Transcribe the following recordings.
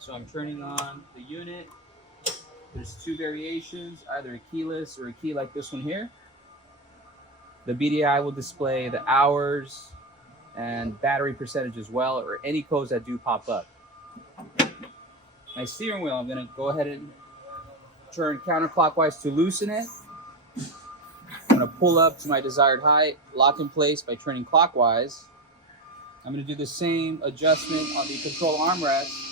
So I'm turning on the unit. There's two variations, either a keyless or a key like this one here. The BDI will display the hours and battery percentage as well, or any codes that do pop up. My steering wheel, I'm going to go ahead and turn counterclockwise to loosen it. I'm going to pull up to my desired height, lock in place by turning clockwise. I'm going to do the same adjustment on the control armrest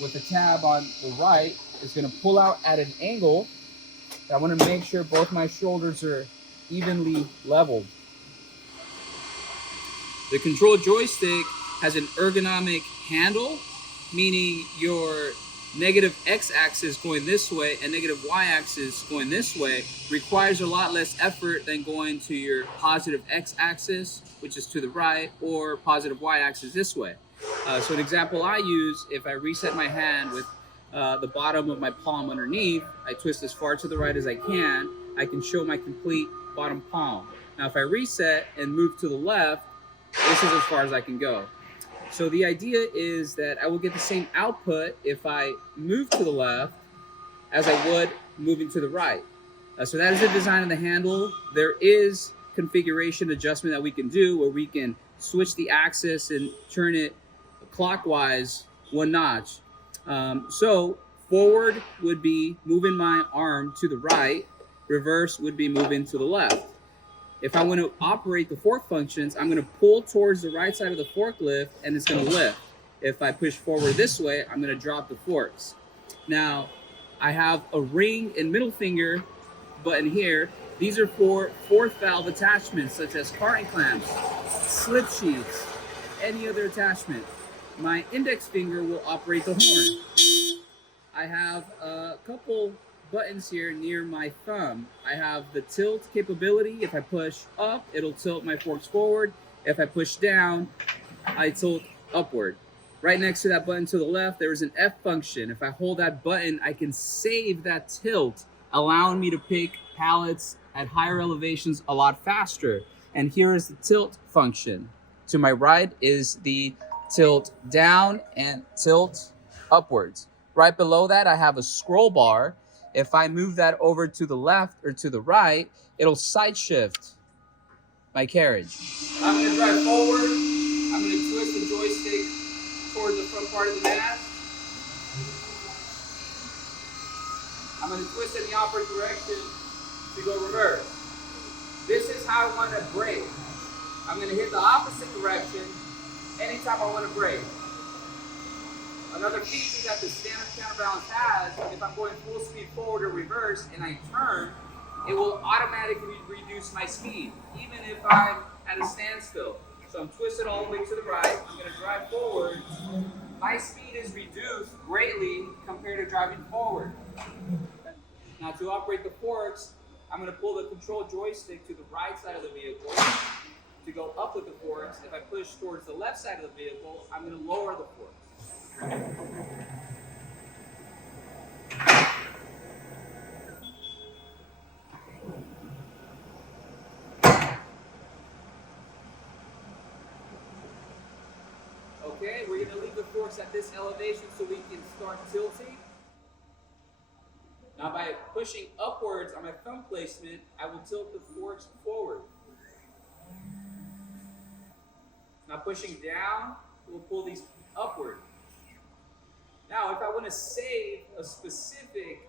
with the tab on the right. It's going to pull out at an angle. I want to make sure both my shoulders are evenly leveled. The control joystick has an ergonomic handle, meaning your negative x-axis going this way and negative y-axis going this way requires a lot less effort than going to your positive x-axis, which is to the right, or positive y-axis this way. So an example I use, if I reset my hand with the bottom of my palm underneath, I twist as far to the right as I can show my complete bottom palm. Now if I reset and move to the left, this is as far as I can go. So the idea is that I will get the same output if I move to the left as I would moving to the right. So that is the design of the handle. There is configuration adjustment that we can do where we can switch the axis and turn it clockwise one notch. So forward would be moving my arm to the right, reverse would be moving to the left. If I want to operate the fork functions, I'm going to pull towards the right side of the forklift and it's going to lift. If I push forward this way, I'm going to drop the forks. Now, I have a ring and middle finger button here. These are for fourth valve attachments such as carton clamps, slip sheets, any other attachment. My index finger will operate the horn. I have a couple buttons here near my thumb. I have the tilt capability. If I push up, it'll tilt my forks forward. If I push down, I tilt upward. Right next to that button to the left, there is an F function. If I hold that button, I can save that tilt, allowing me to pick pallets at higher elevations a lot faster. And here is the tilt function. To my right is the tilt down and tilt upwards. Right below that, I have a scroll bar. If I move that over to the left or to the right, it'll side shift my carriage. I'm going to drive forward. I'm going to twist the joystick toward the front part of the mast. I'm going to twist in the opposite direction to go reverse. This is how I want to brake. I'm going to hit the opposite direction anytime I want to brake. Another feature that the standard counterbalance has, if I'm going full speed forward or reverse and I turn, it will automatically reduce my speed, even if I'm at a standstill. So I'm twisted all the way to the right. I'm going to drive forward. My speed is reduced greatly compared to driving forward. Now to operate the forks, I'm going to pull the control joystick to the right side of the vehicle to go up with the forks. If I push towards the left side of the vehicle, I'm going to lower the forks. Okay, we're going to leave the forks at this elevation so we can start tilting. Now by pushing upwards on my thumb placement, I will tilt the forks forward. Now pushing down, we'll pull these upward. Now, if I want to save a specific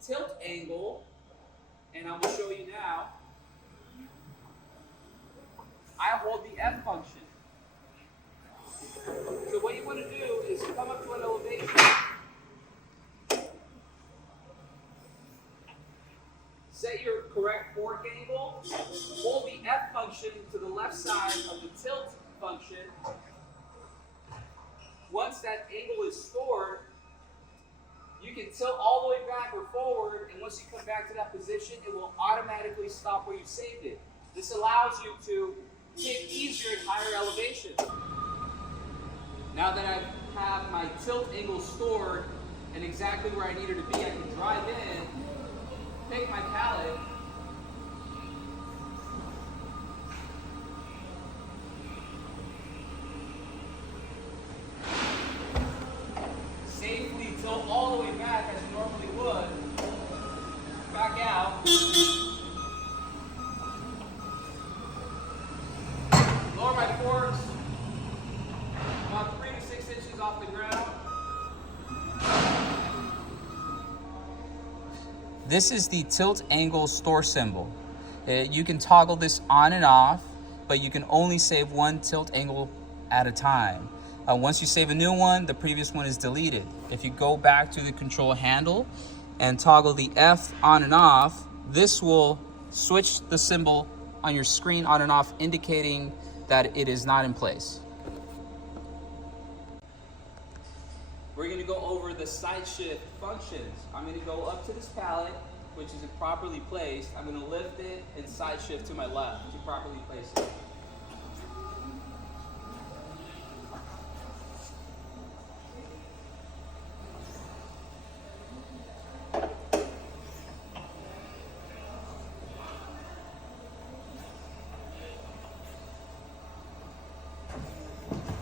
tilt angle, and I will show you now, I hold the F function. So what you want to do is come up to an elevation, set your correct fork angle, hold the F function to the left side of the tilt function. Once that angle is stored, you can tilt all the way back or forward, and once you come back to that position, it will automatically stop where you saved it. This allows you to hit easier at higher elevations. Now that I have my tilt angle stored and exactly where I need it to be, I can drive in, pick my pallet, inches off the ground. This is the tilt angle store symbol. You can toggle this on and off, but you can only save one tilt angle at a time. Once you save a new one, the previous one is deleted. If you go back to the control handle and toggle the F on and off, this will switch the symbol on your screen on and off, indicating that it is not in place. We're going to go over the side shift functions. I'm going to go up to this pallet, which is properly placed. I'm going to lift it and side shift to my left to properly place it.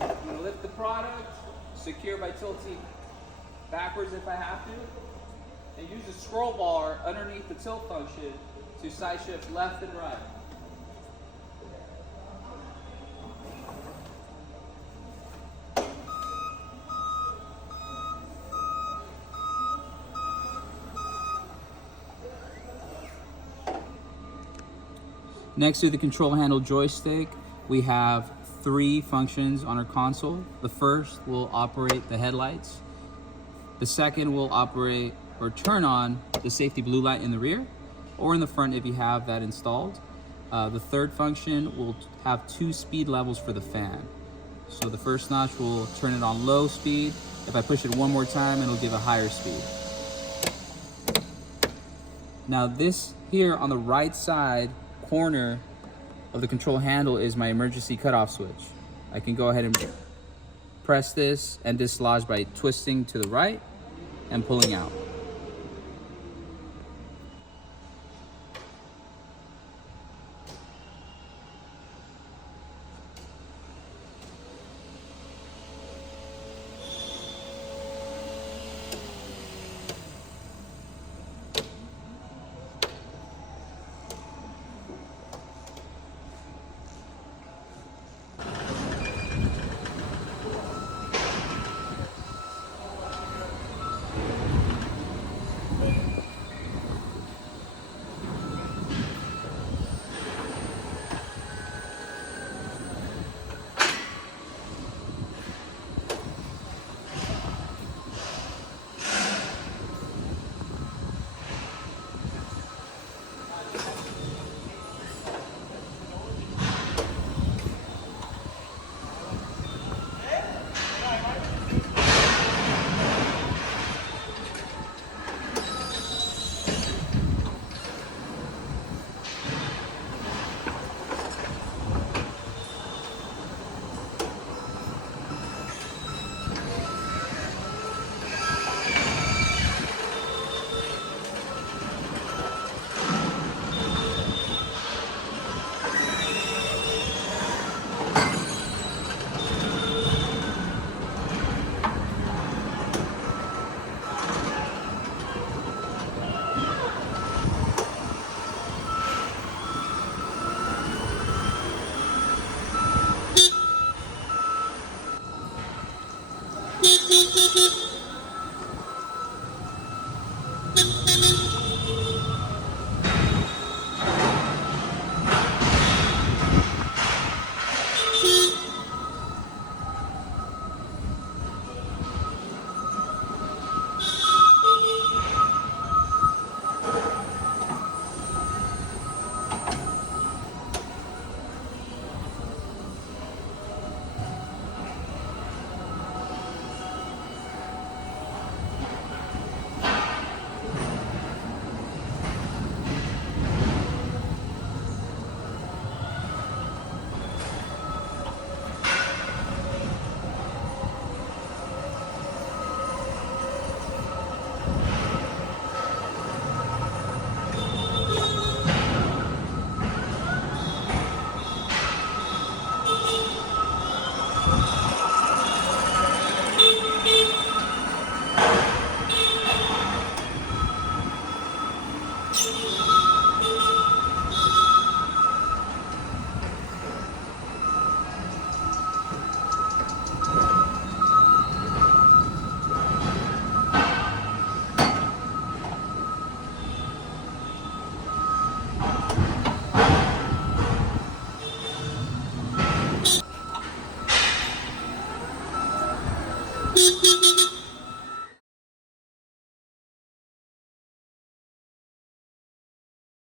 I'm going to lift the product, secure by tilting backwards if I have to, and use the scroll bar underneath the tilt function to side shift left and right. Next to the control handle joystick, we have 3 functions on our console. The first will operate the headlights. The second will operate or turn on the safety blue light in the rear or in the front if you have that installed. The third function will have 2 speed levels for the fan. So the first notch will turn it on low speed. If I push it one more time, it'll give a higher speed. Now this here on the right side corner of the control handle is my emergency cutoff switch. I can go ahead and press this and dislodge by twisting to the right and pulling out.